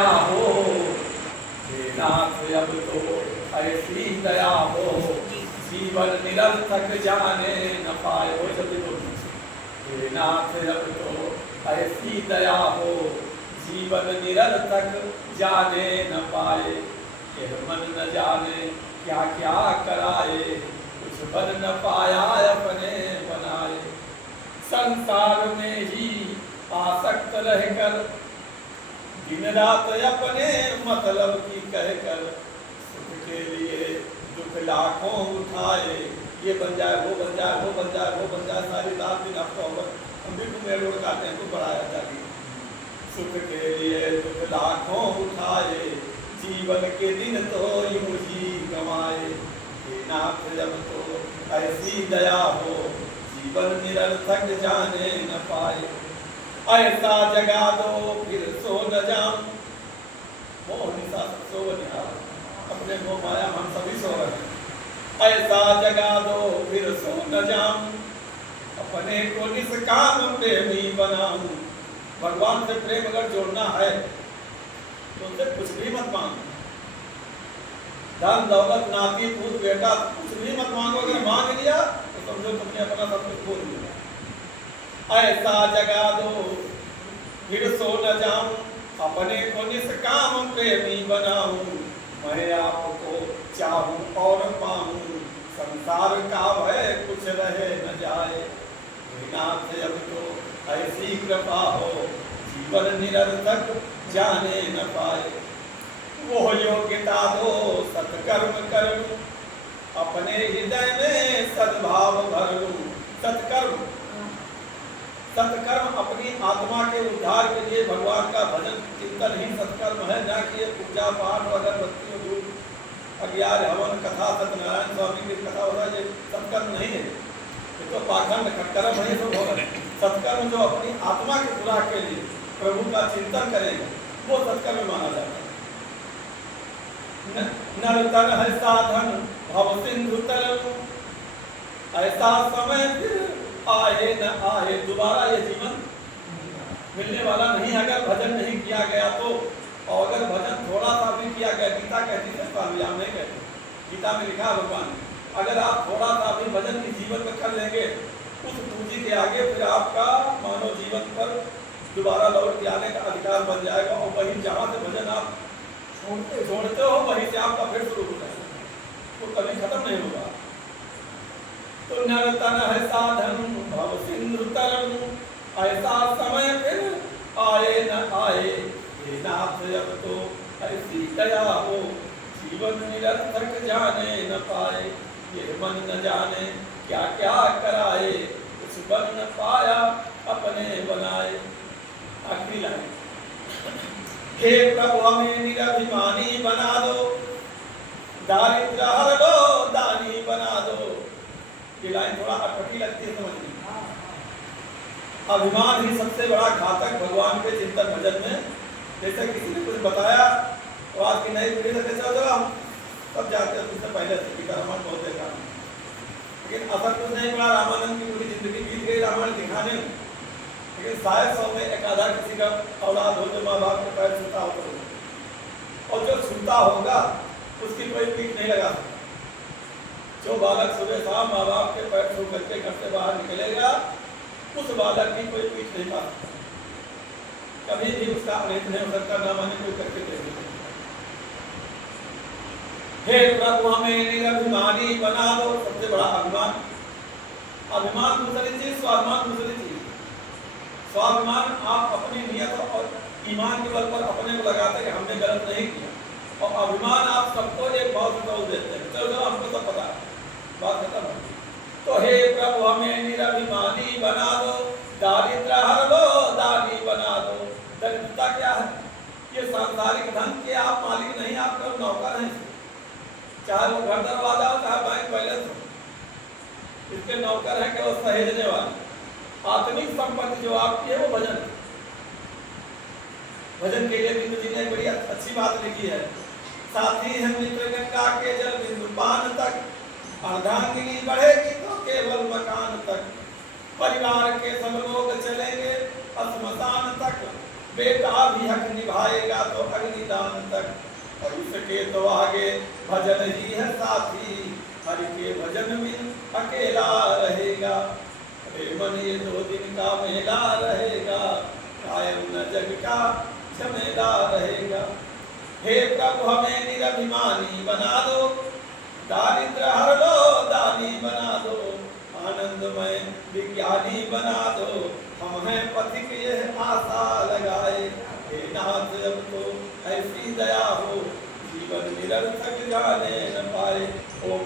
हो हे नाथ अब तो ऐसी दया हो, जीवन निरर्थक जाने न पाए हो। जल्दी बोलो, हे नाथ अब तो ऐसी दया हो, जीवन निरर्थक जाने न पाए। यह मन न जाने क्या क्या कराए, कुछ बन न पाया अपने बनाए। संसार में ही आसक्त रहकर दिन रात अपने मतलब की कहकर, सुख के लिए दुख लाखों उठाए। ये बन जाए वो बन जाए, वो बन जाए वो बन जाए, सारी रात दिन आपको हम भी तुम्हें रोड काटे हैं तो बढ़ाया जाए। सुख के लिए दुख लाखों उठाए, जीवन के दिन तो यूं ही गंवाए। हे नाथ जब तो ऐसी दया हो, जीवन निरर्थक जाने न पाए। ऐसा जगा दो फिर सो न जाऊं, मोह निशा सो निहार, अपने मोह माया हम सभी सो रहे। ऐसा जगा दो फिर सो न जाऊं, अपने को निष्काम प्रेमी बनाऊं। भगवान से प्रेम अगर जोड़ना है तो उनसे कुछ भी मत मांगो, धन दौलत नाती पूत बेटा कुछ भी मत मांगो। अगर मांग लिया तो समझो तुमने अपना सब कुछ खो लिया। ऐसा जगा दो फिर सो न जाऊं, अपने को निष्काम प्रेमी बनाऊं। मैं आपको चाहूं और पाऊं, संसार का भय कुछ रहे न जाए। नाथ अब तो ऐसी कृपा हो, जीवन निरर्थक जाने न पाए। वो योग्यता दो सत्कर्म कर लूं, अपने हृदय में सद्भाव भर लूं। सत्कर्म सत्कर्म अपनी आत्मा के उद्धार के लिए भगवान का भजन चिंतन ही सत्कर्म है, न कि पूजा पाठ अगरबत्ती धूप अज्ञान हवन कथा सत्यनारायण स्वामी की कथा हो रहा है, ये सत्कर्म नहीं है। ये तो पाखंड कर्म है। तो सत्कर्म जो अपनी आत्मा के खुराक के लिए प्रभु का चिंतन करेगा वो सत्कर्म माना जाता है। नरतन है साधन भव सिंधु तरल, ऐसा समय फिर आए न आए, दोबारा ये जीवन मिलने वाला नहीं। अगर भजन नहीं किया गया तो, और अगर भजन थोड़ा सा भी किया गया, गीता कहती है स्वामी हम नहीं कहते, गीता में लिखा भगवान, अगर आप थोड़ा सा भी भजन इस जीवन में कर लेंगे उस पूंजी के आगे फिर आपका मानव जीवन पर दोबारा लौट के आने का अधिकार बन जाएगा। और वही जहाँ से भजन आप छोड़ते हो वहीं से आपका फिर शुरू हो जाएगा, वो कभी खत्म नहीं होगा। तो नरतन है साधन भव सिंधु तरल, ऐसा समय फिर आए न आए। हे नाथ अब तो ऐसी दया हो, जीवन निरर्थक जाने न पाए। ये मन न जाने क्या क्या कराए, कुछ बन न पाया अपने बनाए। आखिरी लाइन, हे प्रभु हमें निरभिमानी बना दो, दारिद्र हर लो दानी बना दो। ये लाइन थोड़ा अटपटी लगती है समझ में। अभिमान ही सबसे बड़ा घातक भगवान के चिंतन भजन में। जैसे किसी ने कुछ बताया तो आज की नई पीढ़ी से कैसे होगा, हम सब जाते हैं उससे पहले से गीता रामायण बहुत देखा, लेकिन असर कुछ नहीं पड़ा। रामानंद की पूरी जिंदगी बीत गई रामायण दिखाने में, लेकिन शायद 100 में एक आधा किसी का औलाद हो जो माँ बाप के पैर छूता हो, और जो छूता होगा उसकी कोई पीठ नहीं लगा सकता। जो बालक सुबह शाम माँ बाप के पैर छू करके घर से बाहर निकलेगा उस बालक की कोई पीठ नहीं पा सकता, कभी भी उसका अनित नहीं हो सकता, ना माने कोई करके देखेगा। हे प्रभु हमें निरभिमानी बना दो, सबसे बड़ा अभिमान। अभिमान दूसरी चीज, स्वाभिमान दूसरी चीज। स्वाभिमान आप अपनी नियत और ईमान के बल पर अपने को लगाते कि हमने गलत नहीं किया, और अभिमान आप सबको एक बहुत तोल देते हैं, चलो हमको सब पता है, बात खत्म हो। तो हे प्रभु हमें निरभिमानी बना दो, दारिद्र हर लो दानी बना दो। दरिद्रता क्या है? ये सांसारिक धन के आप मालिक नहीं, आप केवल नौकर हैं। चाहे वो घर दरवाजा हो चाहे बैंक बैलेंस हो, इसके नौकर है केवल सहेजने वाले। आत्मिक संपत्ति जो आपकी है वो भजन है। भजन के लिए बिंदु जी ने एक बड़ी अच्छी बात लिखी है, साथी हम मित्र गंगा के जल बिंदु पान तक, अर्धांगिनी बढ़ेगी तो केवल मकान तक, परिवार के सब लोग चलेंगे स्मशान तक, बेटा भी हक निभाएगा तो अग्निदान तक, और इसके तो आगे भजन ही है साथी, हरि के भजन में अकेला रहेगा। अरे मन ये 2 दिन का मेला रहेगा, कायम न जग का झमेला रहेगा। हे प्रभु हमें निरभिमानी बना दो, दारिद्र हर लो दानी बना दो, आनंदमय विज्ञानी बना दो, हम हैं पथिक यह आशा लगाए। हे नाथ अब तो ऐसी दया हो, जीवन निरर्थक जाने न पाए। ओम